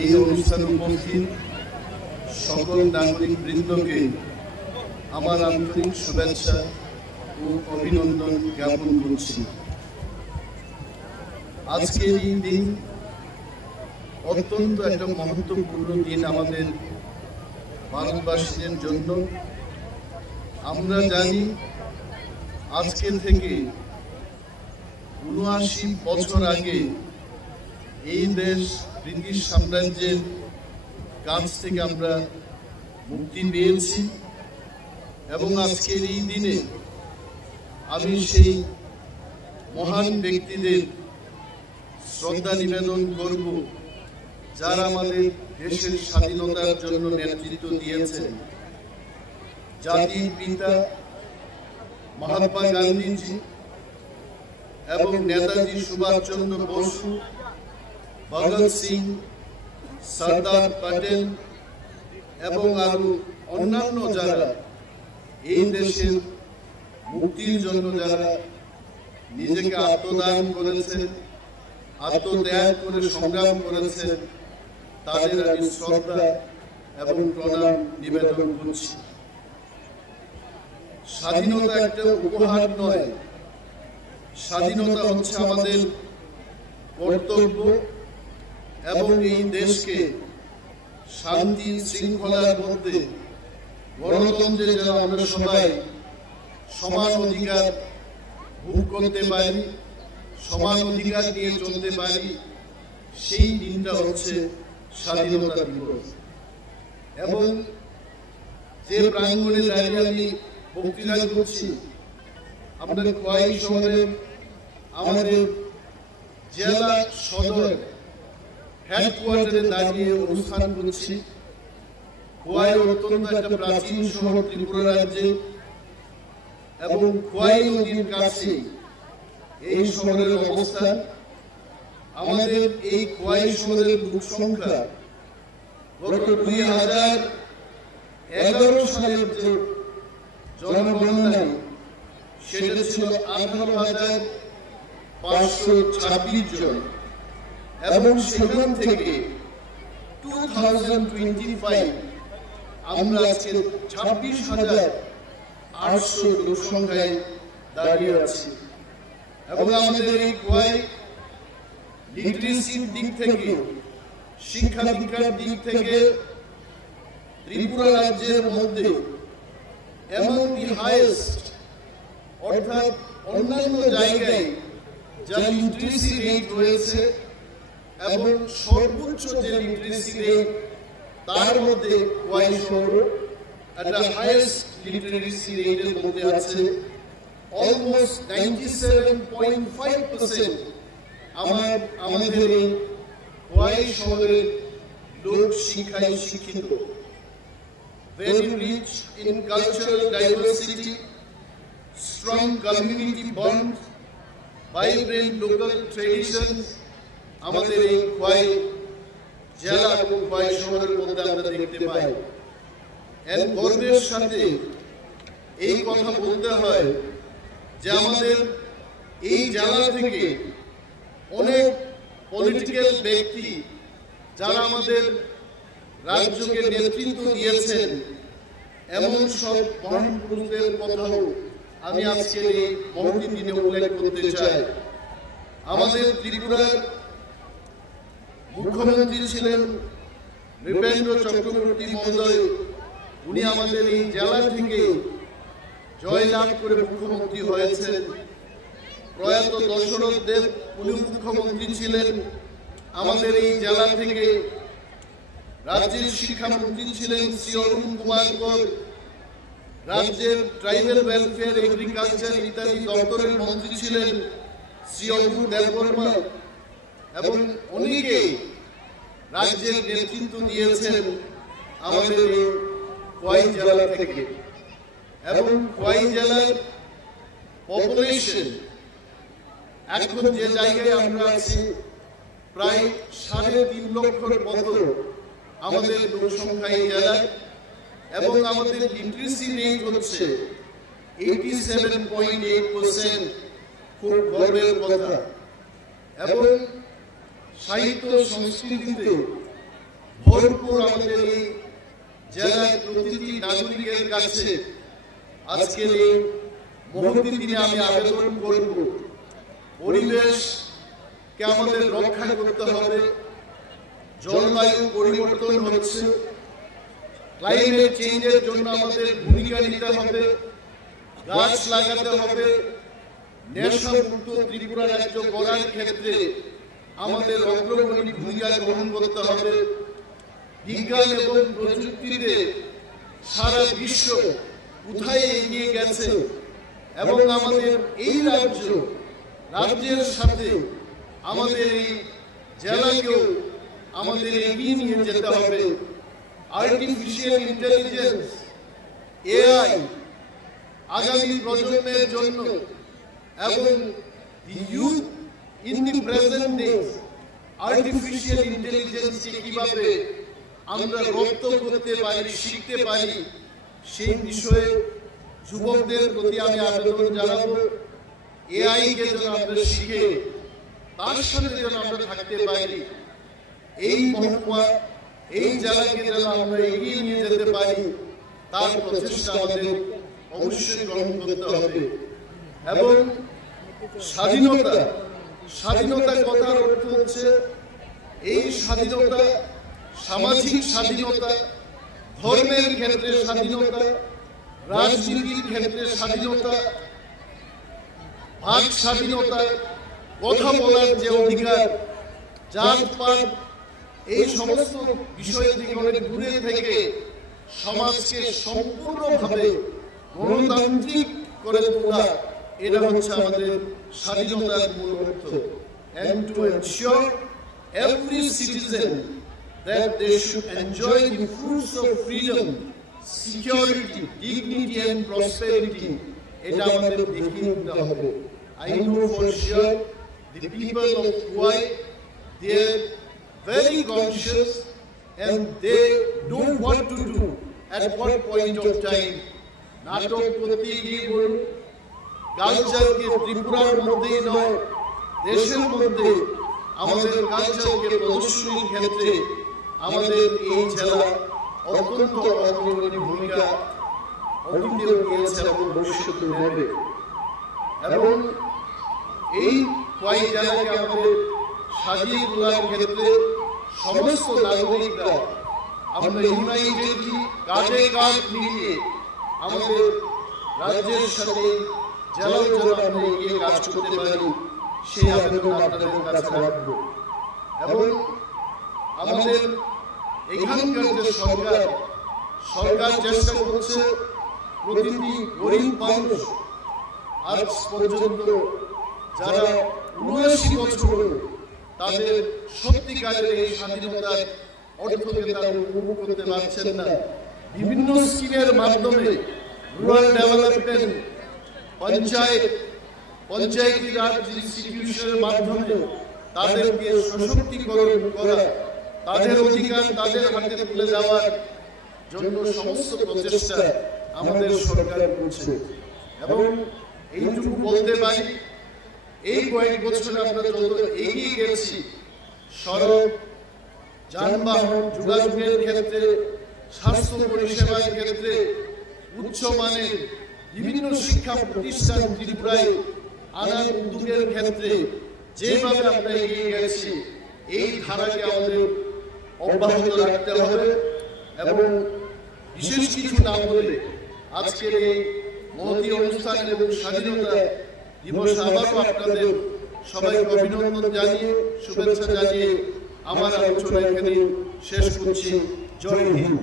এই অনুষ্ঠানে উপস্থিত সকল নাগরিক বৃন্দকে আমার আন্তরিক শুভেচ্ছা ও অভিনন্দন জ্ঞাপন করছি। আজকের এই দিন অত্যন্ত একটা মহত্বপূর্ণ দিন আমাদের ভারতবাসীদের জন্য। আমরা জানি আজকে থেকে ৭৯ বছর আগে এই দেশ ব্রিটিশ সাম্রাজ্যের কাছ থেকে আমরা মুক্তি পেয়েছি এবং আজকের এই দিনে আমি সেই মহান ব্যক্তিদের শ্রদ্ধা নিবেদন করব যারা আমাদের দেশের স্বাধীনতার জন্য নেতৃত্ব দিয়েছেন। জাতির পিতা মহাত্মা গান্ধীজি এবং নেতাজি সুভাষচন্দ্র বসু, ভগৎ সিং, সর্দার প্যাটেল এবং আরো অন্যান্য যারা এই দেশের মুক্তির জন্য যারা নিজেকে আত্মদান করেছেন, আত্মত্যাগ করে সংগ্রাম করেছেন, তাদের আমি শ্রদ্ধা এবং প্রণাম নিবেদন করছি। স্বাধীনতা একটা উপহার নয়, স্বাধীনতা হচ্ছে আমাদের কর্তব্য এবং এই দেশকে শান্তি শৃঙ্খলার মধ্যে গণতন্ত্রে যেন আমরা সবাই সমান অধিকার ভোগ করতে পারি, সমান অধিকার নিয়ে চলতে পারি, সেই দিনটা হচ্ছে স্বাধীনতা দিবস। এবং যে প্রাঙ্গণে দাঁড়িয়ে আমি বক্তৃতা করছি, আমাদের খোয়াই শহরে আমাদের জেলা সদর হেডকোয়ার্টারে দাঁড়িয়ে অনুষ্ঠান করছি। খোয়াই অত্যন্ত একটা প্রাচীন শহর ত্রিপুরা রাজ্যে এবং খোয়াই নদীর কাছে এই শহরের অবস্থান। আমাদের এই খোয়াই শহরের লোক সংখ্যা গত 2011 সালের যে জনগণনায় সেটা ছিল 18,526 জন এবং সেখান থেকে 2025 আমরা আজকে 26,800 লোক সংখ্যায় দাঁড়িয়ে আছি। এবং আমাদের এই খোয়াই লিটারেসির দিক থেকে, শিক্ষা দীক্ষার দিক থেকে ত্রিপুরা রাজ্যের মধ্যে এমন দি হাইয়েস্ট, অর্থাৎ অন্যান্য জায়গায় যা লিটারেসি রেট রয়েছে এবং সর্বোচ্চ যে লিটারেসি রেট তার মধ্যে খোয়াই শহর একটা হাইয়েস্ট লিটারেসি রেটের মধ্যে আছে। অলমোস্ট 97.5% আমাদের এই খোয়াই শহরের লোক শিক্ষায় শিক্ষিত। Very rich in cultural diversity, strong community bonds, vibrant local traditions, আমাদের এই খোয়াই জেলা এবং খোয়াই শহরের মধ্যে আমরা দেখতে পাই। এর গর্বের সাথে এই কথা বলতে হয় যে আমাদের এই জেলা থেকে অনেক পলিটিক্যাল ব্যক্তি যারা আমাদের রাজ্যকে নেতৃত্ব দিয়েছেন, এমন সব মহান পুরুষদের কথাও আমি আজকে এই মহতি দিনে উল্লেখ করতে চাই। আমাদের ত্রিপুরার মুখ্যমন্ত্রী ছিলেন নৃপেন্দ্র চক্রবর্তী মহোদয়। উনি আমাদের এই জেলা থেকে জয়লাভ করে মুখ্যমন্ত্রী হয়েছেন। প্রয়াত দশরথ দেব উনি মুখ্যমন্ত্রী ছিলেন আমাদের এই জেলা থেকে। রাজ্যের শিক্ষামন্ত্রী ছিলেন শ্রী অরুণ কুমার কর। রাজ্যের ট্রাইবাল ওয়েলফেয়ার, এগ্রিকালচার ইত্যাদি দপ্তরের মন্ত্রী ছিলেন শ্রী অরুণ দেববর্মা এবং অনেকে রাজ্যের নেতৃত্ব দিয়েছেন আমাদের এই খোয়াই জেলা থেকে। এবং খোয়াই জেলার পপুলেশন এখন যে জায়গায় আমরা আছি, প্রায় 3.5 লক্ষের মতো আমাদের লোক সংখ্যা এই জেলায় এবং আমাদের লিটারেসি রেট হচ্ছে 87.8%, খুব গর্বের কথা। এবং সাহিত্য সংস্কৃতিতে ভরপুর আমাদের এই জেলার প্রতিটি নাগরিকের কাছে আজকের এই মহতি দিনে আমি আবেদন করব, পরিবেশকে আমাদের রক্ষা করতে হবে। জলবায়ু পরিবর্তন হচ্ছে, ক্লাইমেট চেঞ্জের জন্য আমাদের ভূমিকা নিতে হবে, গাছ লাগাতে হবে, নেশামুক্ত ত্রিপুরা রাজ্য গড়ার ক্ষেত্রে আমাদের অগ্রগণী ভূমিকা গ্রহণ করতে হবে। বিজ্ঞান এবং প্রযুক্তিতে সারা বিশ্ব কোথায় এগিয়ে গেছে এবং আমাদের এই রাজ্যের সাথে আমাদের এই জেলাকেও আমাদের এগিয়ে নিয়ে যেতে হবে। আর্টিফিশিয়াল ইন্টেলিজেন্স, এআই আগামী প্রজন্মের জন্য এবং youth in the present days artificial ইন্টেলিজেন্সকে কিভাবে আমরা রপ্ত করতে পারি, শিখতে পারি, সেই বিষয়ে যুবকদের প্রতি আমি আবেদন জানাবো। এআই কে যেন আমরা শিখে তার সাথে যেন আমরা থাকতে পারি, এই মহকুমা এই জেলাকে যেন আমরা এগিয়ে নিয়ে যেতে পারি, তার প্রচেষ্টা আমাদের অবশ্যই গ্রহণ করতে হবে। এবং স্বাধীনতা কথার অর্থ হচ্ছে এই স্বাধীনতা সামাজিক স্বাধীনতা, ধর্মের ক্ষেত্রে স্বাধীনতা, রাজনীতির ক্ষেত্রে স্বাধীনতা, বাক স্বাধীনতা, কথা বলার যে অধিকার, জাতপাত, এই সমস্ত বিষয় থেকে অনেক দূরে থেকে সমাজকে সম্পূর্ণভাবে গণতান্ত্রিক করে তোলা, এটা হচ্ছে আমাদের স্বাধীনতার মূল অর্থ। And to ensure every citizen that they should enjoy the fruits of freedom, security, dignity and prosperity, এটা আমাদের দেখিয়ে দিতে হবে। I know for sure the people of Kuwai, they are very conscious and they know what to do at what point of time. নাটক করতে গিয়ে বলুন, কালচারকে ত্রিপুরার মধ্যেই নয় দেশের মধ্যে আমাদের কালচারকে প্রদর্শনীর ক্ষেত্রে আমাদের এই জেলা অত্যন্ত অগ্রণী ভূমিকা অতীতে নিয়েছে এবং ভবিষ্যতে নেবে। এবং এই কুয়াই জেলাকে আমাদের সাজিয়ে তোলার ক্ষেত্রে সমস্ত নাগরিকরা আমরা ইউনাইটেডলি কাঁধে কাঁধ মিলিয়ে আমাদের রাজ্যের সাথে জেলাও যেন আমরা এগিয়ে কাজ করতে পারি, সেই আবেদন আপনাদের কাছে রাখবো। এবং আমাদের এখানকার যে সরকার চেষ্টা করছে প্রতিটি গরিব মানুষ আজ পর্যন্ত যারা ৭৯ বছর তাদের সত্যিকারের এই স্বাধীনতার অর্থকে তারা উপভোগ করতে পারছেন না। বিভিন্ন স্কিমের মাধ্যমে রুরাল ডেভেলপমেন্ট, পঞ্চায়েতি রাজ ইনস্টিটিউশনের মাধ্যমে তাদেরকে সশক্তিকরণ করা, তাদের অধিকার তাদের হাতে তুলে দেওয়ার জন্য সমস্ত প্রচেষ্টা আমাদের সরকার করছে। এবং এইটুকু বলতে পারি, এই কয়েক বছরে আমরা যত এগিয়ে গেছি সড়ক, যানবাহন, যোগাযোগের ক্ষেত্রে, স্বাস্থ্য পরিষেবার ক্ষেত্রে, উচ্চমানের বিভিন্ন শিক্ষা প্রতিষ্ঠান ত্রিপুরায় আনার উদ্যোগের ক্ষেত্রে যেভাবে আমরা এগিয়ে গেছি, এই ধারাকে আমাদের অব্যাহত রাখতে হবে। এবং বিশেষ কিছু না বলে আজকের এই মহতী অনুষ্ঠান এবং স্বাধীনতা দিবস আবারও আপনাদের সবাইকে অভিনন্দন জানিয়ে, শুভেচ্ছা জানিয়ে আমার আলোচনা এখানে শেষ করছি। জয় হিন্দ।